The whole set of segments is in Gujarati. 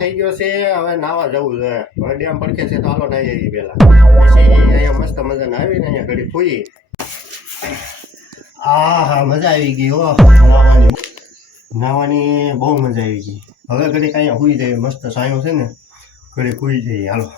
થઈ ગયો છે, હવે નાવા જવું છે. હવે ડેમ પડખે છે તો હાલો નાઈ આવી પેલા. પછી અહીંયા મસ્ત મજાને આવીને અહીંયા ઘડી ફૂઈ. હા મજા આવી ગઈ હો નાવાની બહુ મજા આવી ગઈ. હવે ઘડી અહીંયા હુઈ જાય, મસ્ત સાયો છે ને, ઘડી હુઈ જઈએ હાલો.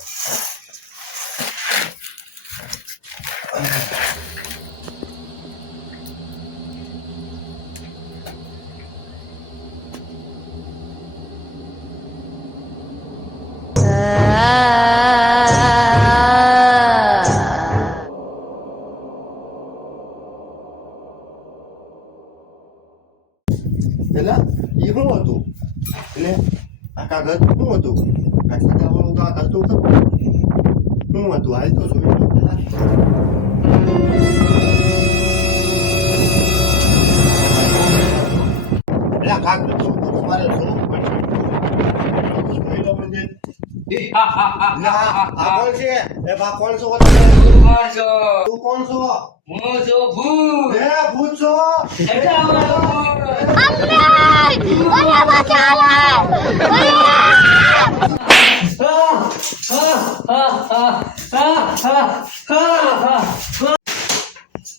પેલા એ શું હતું એટલે આ કાગળ શું હતું? આ સજાવાળું તો આ કરતું ખરું શું હતું? હાલ તો જોઈ લો પેલા. પેલા કાગળ તો તમારે જોવું પડશે. જોઈ લો મંદિર. કોણ છે? એ બા કોણ છો? તું કોણ છો? હું છું ભૂત. એ ભૂત છો?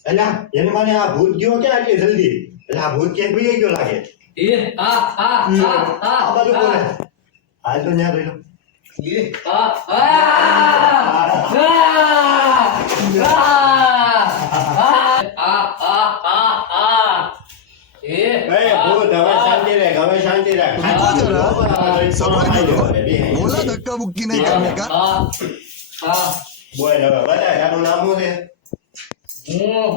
એલા એને મને આ ભૂત ગયો ક્યાં આટલી જલ્દી? એટલે આ ભૂત ક્યાંક ભઈ ગયો લાગે. આ બધું બોલે. હાલ તો ન્યા જોઈ લો. बोला धक्का मुक्की नहीं करने का। બોલ હવે બધા તારું નામ શું છે? હું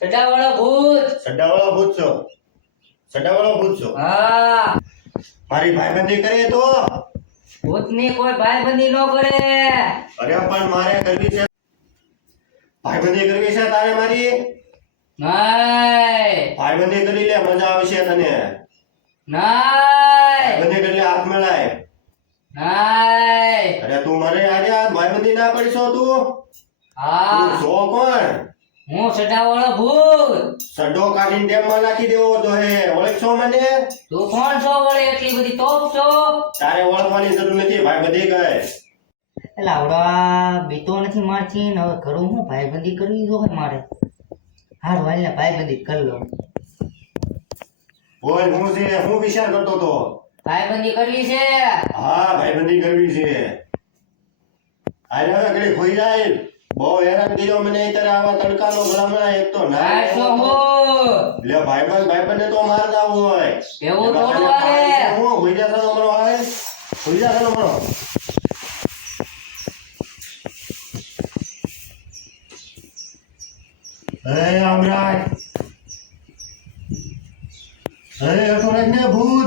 સડાવાળો ભૂત. સડાવાળો ભૂત છો? સડાવાળો ભૂત છો? હા, મારી ભાઈબંધી કરે તો? ભૂતની કોઈ ભાઈબંધી ન કરે. અરે પણ મારે કરવી છે. ભાઈબંધી કરવી છે તારે મારી? નાય ભાઈબંધી કરી લે, મજા આવશે તને. નાય ભાઈબંધી કરી લે, હાથ મળાય. નાય. અરે તું મને આજે આ ભાઈબંધી ના કરીશો તું? તું હા, છો કોણ? હું સડાવાળો ભૂત. સડો કાઢીને ડેમમાં નાખી દેવો તો હે. ઓળખશો મને? તું કોણ છો વળે? એટલી બધી તોપ છો? તારે ઓળખવાની જરૂર નથી, ભાઈબંધી કહે. એટલે આવડા બીતો નથી મારથી ને હવે ઘરું હું ભાઈબંધી કરવી જોઈએ મારે. હાર વાલને ભાઈબંધી કરી લો. બોલ હું છે, હું વિચાર કરતો તો? ભાઈબંધી કરવી છે. હા ભાઈબંધી કરવી છે. આજે હવે ઘડી ખોઈ જાય. બહુ હેરાન કર્યો મને અત્યારે આવા તડકાનો ભલામણા. એક તો ના આઠસો હું લે ભાઈબંધને તો મારતા હોય એવું થોડું હાલે. હું ખોઈ જા સાનો મરો આવે. ખોઈ જા સાનો મરો. હે અમરાજ, હે અટોરેજ ને ભૂત.